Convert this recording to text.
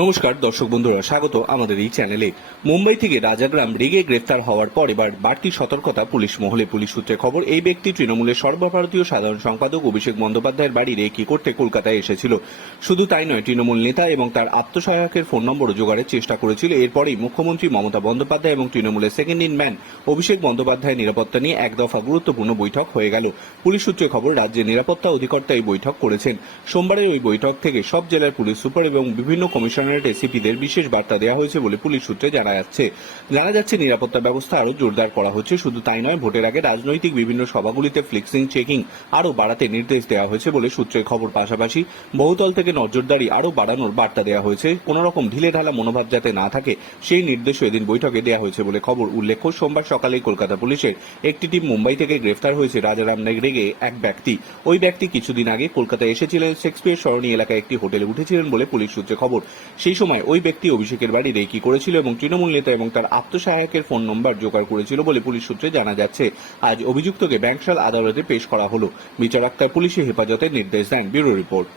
নমস্কার, দর্শক বন্ধুরা, স্বাগত আমাদের এই চ্যানেলে। মুম্বাই থেকে রাজাগ্রাম রেগে গ্রেফতার হওয়ার পর এবার বাড়তি সতর্কতা পুলিশ মহলে। পুলিশ সূত্রে খবর, এই ব্যক্তি তৃণমূলের সর্বভারতীয় সাধারণ সম্পাদক অভিষেক বন্দ্যোপাধ্যায়ের বাড়ি রেকি করতে কলকাতায় এসেছিল। শুধু তাই নয়, তৃণমূল নেতা এবং তার আত্মসহায়কের ফোন নম্বরও জোগাড়ের চেষ্টা করেছিল। এরপরেই মুখ্যমন্ত্রী মমতা বন্দ্যোপাধ্যায় এবং তৃণমূলের সেকেন্ড ইন ম্যান অভিষেক বন্দ্যোপাধ্যায়ের নিরাপত্তা নিয়ে এক দফা গুরুত্বপূর্ণ বৈঠক হয়ে গেল। পুলিশ সূত্রে খবর, রাজ্যের নিরাপত্তা অধিকর্তা এই বৈঠক করেছেন। সোমবারের ওই বৈঠক থেকে সব জেলার পুলিশ সুপার এবং বিভিন্ন কমিশনারেট এসিপিদের বিশেষ বার্তা দেওয়া হয়েছে বলে পুলিশ সূত্রে জানা যাচ্ছে। জানা যাচ্ছে, নিরাপত্তা ব্যবস্থা আরও জোরদার করা হচ্ছে, শুধু তাই নয়, ভোটের আগে রাজনৈতিক বিভিন্ন সভাগুলিতে ফ্লিক্সিং, চেকিং আরও বাড়াতে নির্দেশ দেওয়া হয়েছে বলে সূত্রের খবর পাশাপাশি বহুতল থেকে নজরদারি আরও বাড়ানোর বার্তা দেওয়া হয়েছে। কোনো রকম ঢিলে ঢালা মনোভাব যাতে না থাকে, সেই নির্দেশও এদিন বৈঠকে দেওয়া হয়েছে বলে খবর উল্লেখ্য। সোমবার সকালে কলকাতা পুলিশের একটি টিম মুম্বাই থেকে গ্রেফতার হয়েছে রাজারাম রেগে এক ব্যক্তি। ওই ব্যক্তি কিছুদিন আগে কলকাতায় এসেছিলেন। শেক্সপিয়ার সরণি এলাকায় একটি হোটেলে উঠেছিলেন বলে পুলিশ সূত্রে খবর। সেই সময় ওই ব্যক্তি অভিষেকের বাড়ি রেকি করেছিল এবং তৃণমূল নেতা এবং তার আত্মসহায়কের ফোন নম্বর জোগাড় করেছিল বলে পুলিশ সূত্রে জানা যাচ্ছে। আজ অভিযুক্তকে ব্যাংকশাল আদালতে পেশ করা হল। বিচারক তার পুলিশি হেফাজতের নির্দেশ দেন ব্যুরো রিপোর্ট।